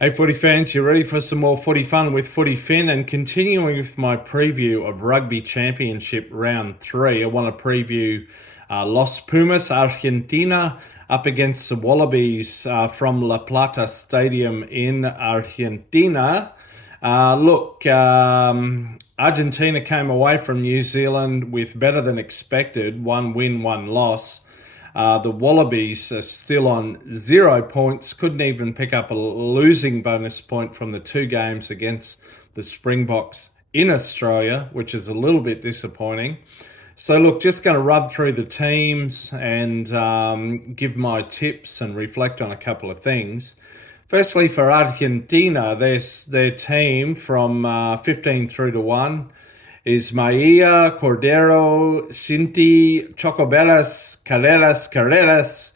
Hey footy fans, you ready for some more footy fun with Footy Fin? And continuing with my preview of Rugby Championship Round 3, I want to preview Los Pumas, Argentina, up against the Wallabies from La Plata Stadium in Argentina. Argentina came away from New Zealand with better than expected, one win, one loss. The Wallabies are still on 0 points, couldn't even pick up a losing bonus point from the two games against the Springboks in Australia, which is a little bit disappointing. So, look, just going to run through the teams and give my tips and reflect on a couple of things. Firstly, for Argentina, their team from 15 through to 1 is Maia, Cordero, Cinti, Chocobelas, Carreras,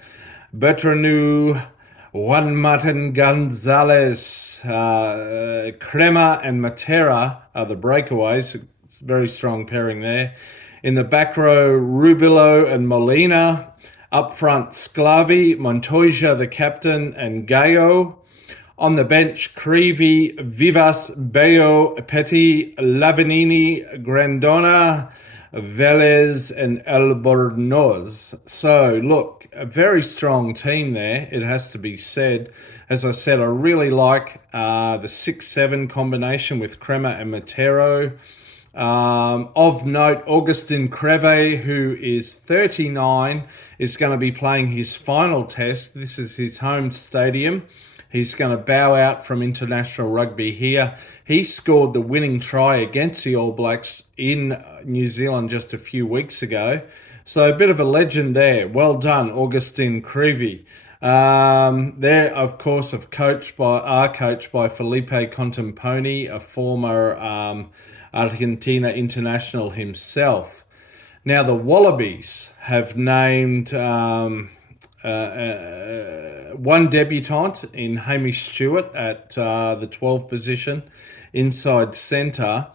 Bertranu, Juan Martin Gonzalez, Crema, and Matera are the breakaways. It's a very strong pairing there. In the back row, Rubilo and Molina. Up front, Sclavi, Montoya, the captain, and Gallo. On the bench, Creevy, Vivas, Bayo, Petty, Lavanini, Grandona, Velez, and Albornoz. So, look, a very strong team there, it has to be said. As I said, I really like the 6-7 combination with Crema and Matero. Of note, Augustin Creve, who is 39, is going to be playing his final test. This is his home stadium. He's going to bow out from international rugby here. He scored the winning try against the All Blacks in New Zealand just a few weeks ago. So a bit of a legend there. Well done, Augustin Creevy. They're, of course, are coached by Felipe Contamponi, a former Argentina international himself. Now, the Wallabies have named one debutant in Hamish Stewart at the 12th position, inside centre,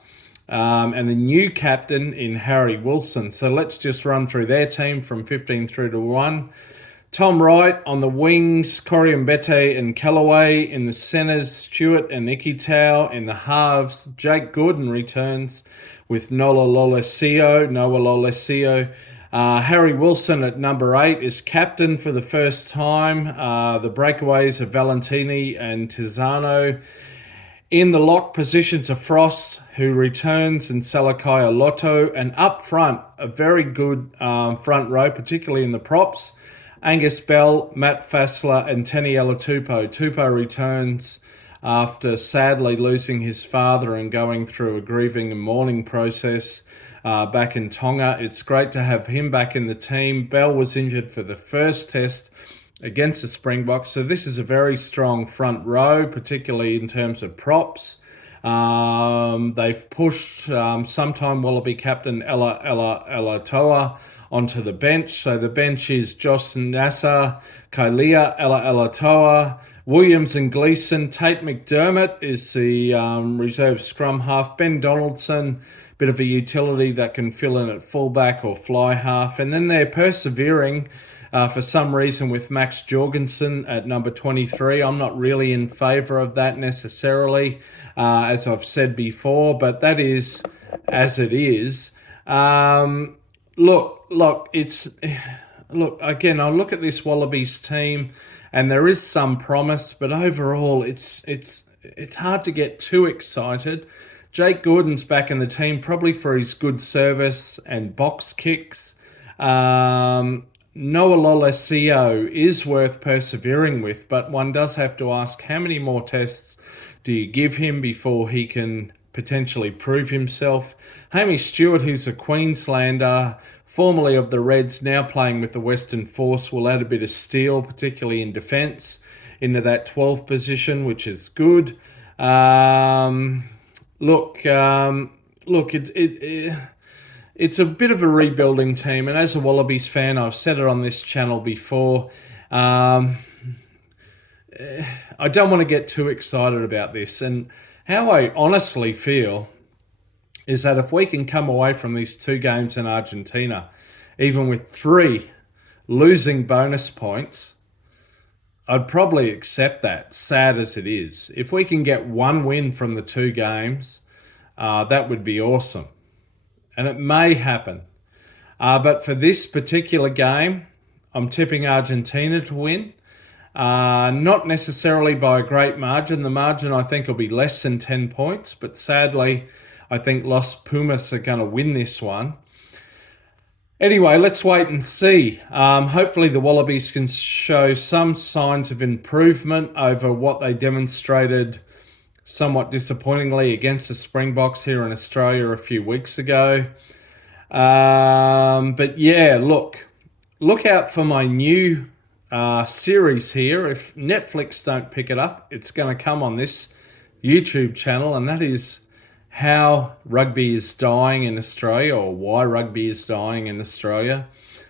and the new captain in Harry Wilson. So let's just run through their team from 15 through to 1. Tom Wright on the wings, Coriambete and Callaway in the centres, Stewart and Ikitau in the halves. Jake Gordon returns with Noah Lolesio. Harry Wilson at number 8 is captain for the first time. The breakaways are Valentini and Tizzano. In the lock positions are Frost, who returns, and Salakaya Lotto. And up front, a very good front row, particularly in the props. Angus Bell, Matt Fassler, and Taniela Tupou. Tupou returns after sadly losing his father and going through a grieving and mourning process back in Tonga. It's great to have him back in the team. Bell was injured for the first test against the Springboks, so this is a very strong front row, particularly in terms of props. They've pushed sometime Wallaby captain Ella Toa onto the bench. So the bench is Josh Nasser, Kailia, Ella Toa, Williams and Gleeson. Tate McDermott is the reserve scrum half. Ben Donaldson, bit of a utility that can fill in at fullback or fly half. And then they're persevering for some reason with Max Jorgensen at number 23. I'm not really in favour of that necessarily, as I've said before, but that is as it is. Look, again, I look at this Wallabies team and there is some promise, but overall it's hard to get too excited. Jake Gordon's back in the team, probably for his good service and box kicks. Noah Lolesio is worth persevering with, but one does have to ask, how many more tests do you give him before he can potentially prove himself? Hamish Stewart, who's a Queenslander, formerly of the Reds, now playing with the Western Force, will add a bit of steel, particularly in defence, into that 12th position, which is good. It's a bit of a rebuilding team, and as a Wallabies fan, I've said it on this channel before, I don't want to get too excited about this. And how I honestly feel is that if we can come away from these two games in Argentina, even with 3 losing bonus points, I'd probably accept that, sad as it is. If we can get one win from the two games, that would be awesome. And it may happen. But for this particular game, I'm tipping Argentina to win. Not necessarily by a great margin. The margin, I think, will be less than 10 points. But sadly, I think Los Pumas are going to win this one. Anyway, let's wait and see. Hopefully the Wallabies can show some signs of improvement over what they demonstrated somewhat disappointingly against the Springboks here in Australia a few weeks ago. But yeah, look out for my new series here. If Netflix don't pick it up, it's going to come on this YouTube channel, and that is how rugby is dying in Australia, or why rugby is dying in Australia,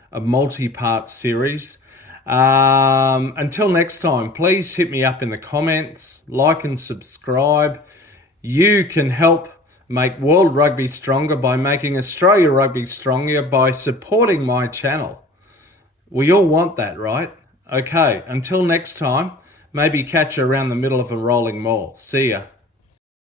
a multi-part series. Until next time, please hit me up in the comments, like and subscribe. You can help make world rugby stronger by making Australia rugby stronger by supporting my channel. We all want that, right? Okay, until next time, maybe catch you around the middle of a rolling mall. See ya.